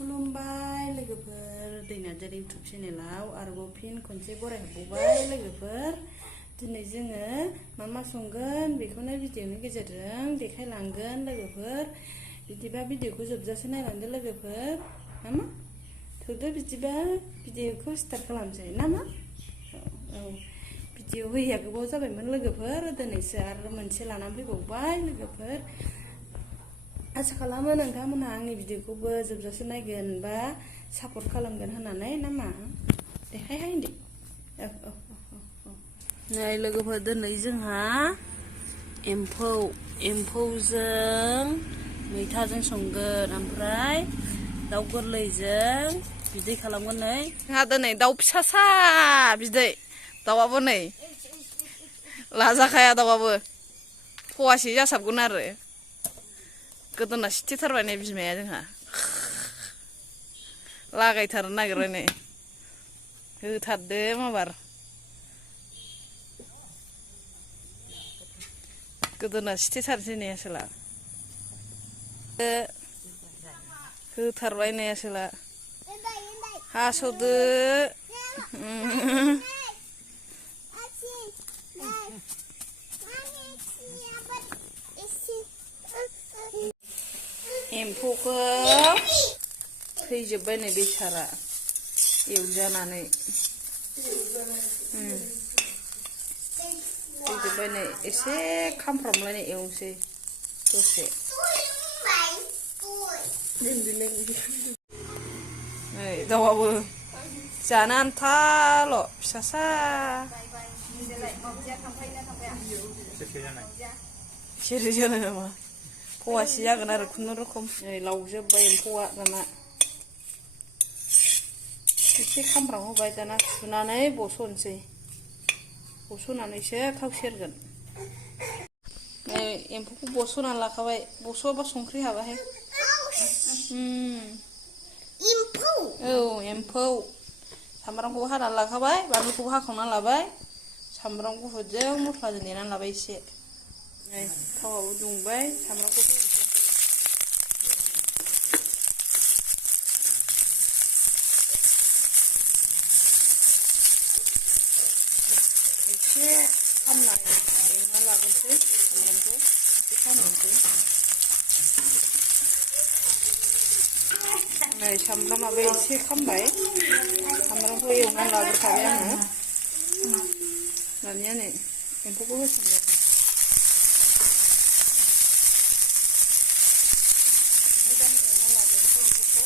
खुलुमबाय लोगोफोर दैनार्जारि इउटुब चेनेलाव आरोबाव फिन खनसे बरायहरबावबाय लोगोफोर दिनै जोङो मा संगोन बेखौनो भिडिअनि गेजेरजों देखायलांगोन लोगोफोर बिदिबा भिडिअखौ जोबजासे नायलांदो लोगोफोर नामा थौदो बिदिबा भिडिअखौ स्टार्ट खालामसै नामा औ भिडिअ होयैया गोबाव जाबायमोन लोगोफोर दिनैसो आरो मोनसे लानानै फैबावबाय लोगोफोर आसा खालामो नोंथांमोनहा आंनि भिडिअखौबो जोबजासे नायगोन बा सापर्ट खालामगोन होननानै नामा देखायहाय होनदो नै लोगोफोर दिनै जोंहा एम्फौजों मैथाजों संगोन ओमफ्राय दाउ गोरलैजों बिदै खालामगोन नै जोंहा दिनै दाउ फिसासा बिदै दाउआबो नै लाजाखाया दाउआबो फवासे जासाबगोन आरो गोदोना सिथिथारबाय नै बिमाया जोंहा लागायथारनो नागिरबाय नै होथारदो माबार गोदोना सिथिथारसै नै आसोला होथारबाय नै आसोला हास'दो एम्फौखौ थैजोब्बाय नै बेसारा एवजानानै थैजोब्बाय नै एसे खामफ्रामलायनाय एवनोसै दसे नै दाउआबो जानो आन्थाल' फिसासा सेरे जानो नामा फवासे जागोन आरो खुनुरुखुम नै लावजोब्बाय एम्फौआ दाना एसे खामफ्राम होबाय दाना सुनानै बस'नोसै बस'नानैसो थाव सेरगोन नै एम्फौखौ बस'नानै लाखाबाय बस'आबा संख्रि हाबाहाय औ एम्फौ सामब्रामखौबो हानानै लाखाबाय बानलुखौबो हाखांनानै लाबाय सामब्राम गुफुरजों मस्लाजों देनानै लाबाय एसे नै थावाबो दुंबाय सामब्रामखौ एसे खामनानै एवना लागोनसै सामब्रामखौ एसे खामनोसै नै सामब्रामाबो एसे खामबाय सामब्रामखौ एवनानै लाग्रोखाबाय आङो दानिया नै एम्फौखौ होसनबाय आङो मोजां एवना लाग्रोनोसै एम्फौखौ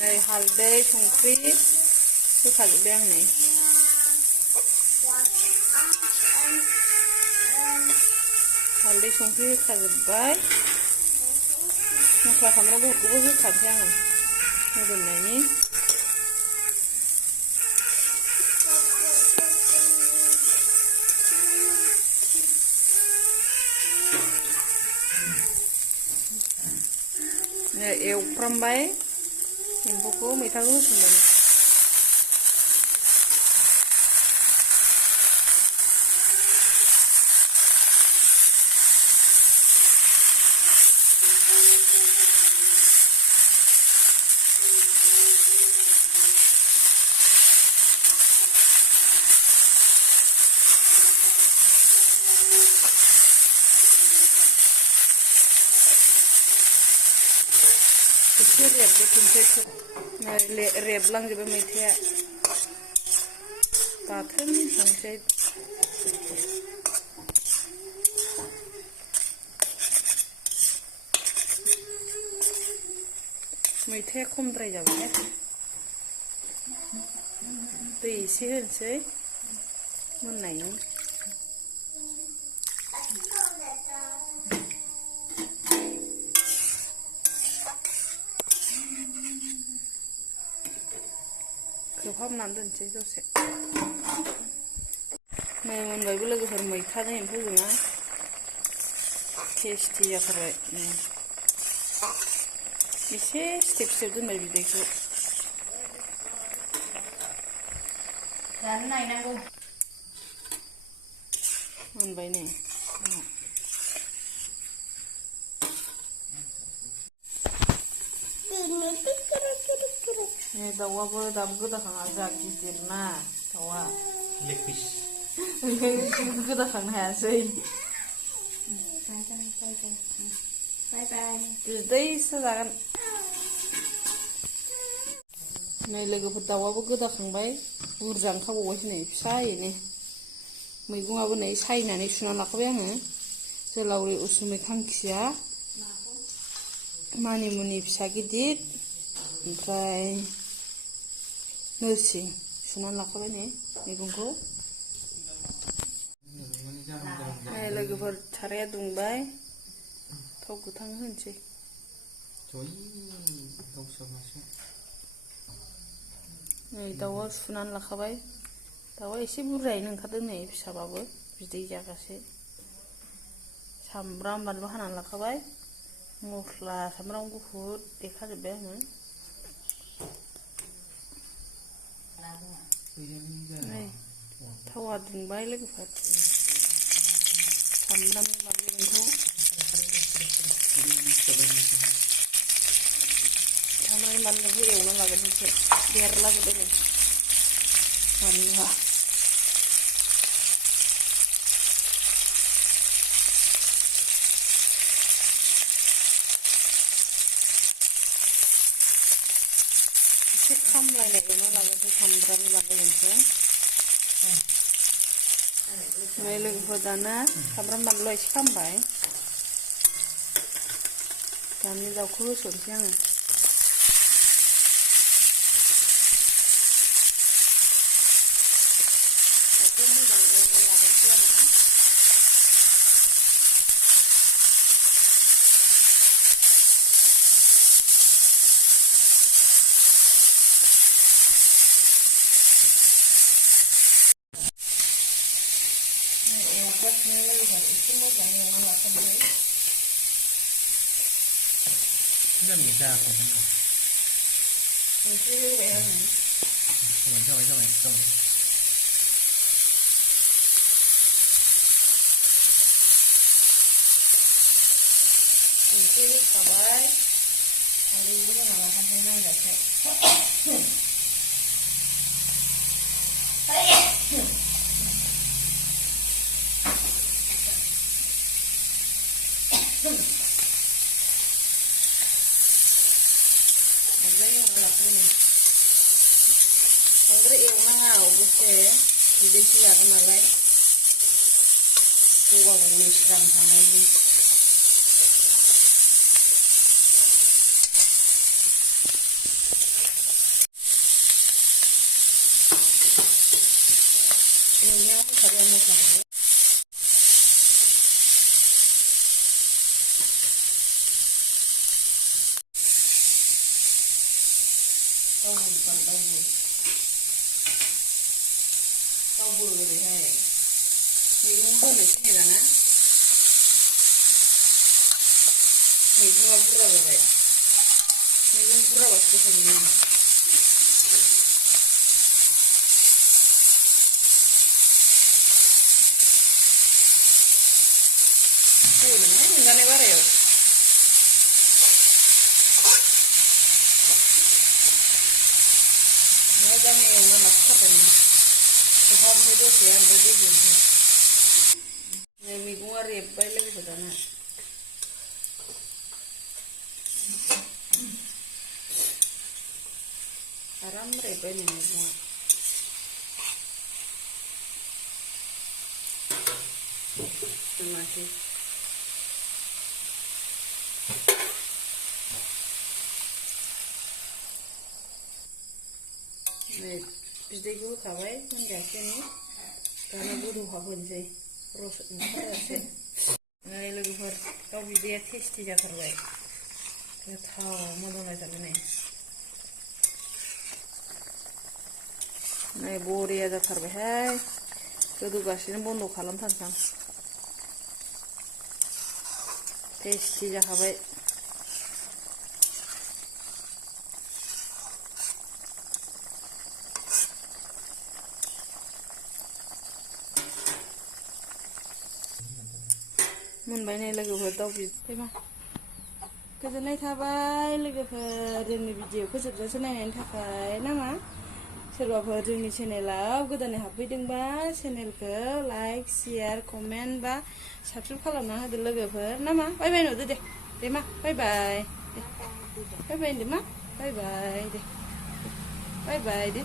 नै हालदै संख्रि होखाजोब्बाय आं नै हालदै संख्रि होखाजोब्बाय मस्ला सामब्राम गुफुरखौबो होखानोसै आङो मोदोमनायनि एवफ्रामबाय एम्फौखौ मैथाखौ होसनबाय एसे रेबजोबफिनसै रेबलांजोबबाय मैथाया बाथोन संसै मैथाया खमद्राय जाबाय दै एसे होनोसै मोननायनि खोबहाबनानै दोनसै दसे नै मोनबायबो लोगोफोर मैथाजों एम्फौजोंना टेस्टि जाथारबाय एसे सिथेब दोनबाय बिदैखौ जानो नायनांगौ मोनबाय नै दाउआबो दाबो गोदाखाङा जा गिदिर ना दाउआ लेग पिस गोदाखांनो हायासै बिदैसो जागोन नै लोगोफोर दाउआबो गोदाखांबाय बुरजा ओंखारबावबायसो नै फिसायैनो मैगङाबो नै सायनानै सुना लाखाबाय आङो जोलावरि उसुमै खांखिया मानिमुनि फिसा गिदिर ओमफ्राय नोरसिं सुनानै लाखाबाय नै मैगंखौ लोगोफोर साराया दुंबाय थाव गोथां होनोसै नै दाउआ सुनानै लाखाबाय दाउआ एसे बुरजायैनो ओंखारदों नै फिसाबाबो बिदै जागासे सामब्राम बानलु हानानै लाखाबाय मस्ला सामब्राम गुफुर देखाजोब्बाय आङो नै थावा दुंबाय लोगोफोर सामब्राम बानलुखौ सामब्राम बानलुखौ एवना लाग्रोनोसै बेरलाजोब्बाय नै बानलुआ एसे खामलायनाय एवना लाग्रोनोसै सामब्राम बानलुजोंसो नै लोगोफोर दाना सामब्राम बानलुआ एसे खामबाय दानि दाउखौ होसनसै आङो दाउखौ मोजां एवना लाग्रोनोसै आङो एवगासिनो लोगोफोर एसे मोजां एवना लाखानोसै संख्रि होबाय आङो जाबाय संख्रि होखाबाय हालदैबो होना लाखानोसै नांजासे बांद्राय एवनाङा अबसे बिदैसो जागोन नालाय गगा गगा स्रां थांनायनि एवनायाव होखाबाय मस्लाखौ दाउबो ओरैहाय मैगं होनोसै दाना मैगङा बुरजा जाबाय मैगं बुरजाबासो गोथाव मोनो मोनजानाय बारायाव मोजाङै एवना लाखाथारबाय खोबहाबनोसै दसे ओमफ्राय दै होनोसै मैगङा रेबबाय लोगोफोर दाना आराम रेबबाय नै मैगङा दोननोसै बिदैखौ होखाबाय मोनजासेनि दाना गोदौहाब होनोसै रस ओंखारजासे नै लोगोफोर दाउ बिदैया टेस्टि जाथारबाय गोथाव मोदोमलायथारबाय नै बरिया जाथारबायहाय गोदौगासिनो बन्द' खालामथारसै आं टेस्टि जाखाबाय मोनबाय नै लोगोफोर दाउ बिदै गोजोननाय थाबाय लोगोफोर जोंनि भिडिअखौ जोबजासे नायनायनि थाखाय नामा सोरबाफोर जोंनि चेनेलाव गोदानै हाबफैदोंबा चेनेलखौ लाइक शेयार कमेन्ट बा साबस्क्राइब खालामना होदो लोगोफोर नामा बाय बाय होनहरदो दे मा बाय बाय बाय बाय होनदो मा बाय बाय दे बाय बाय दे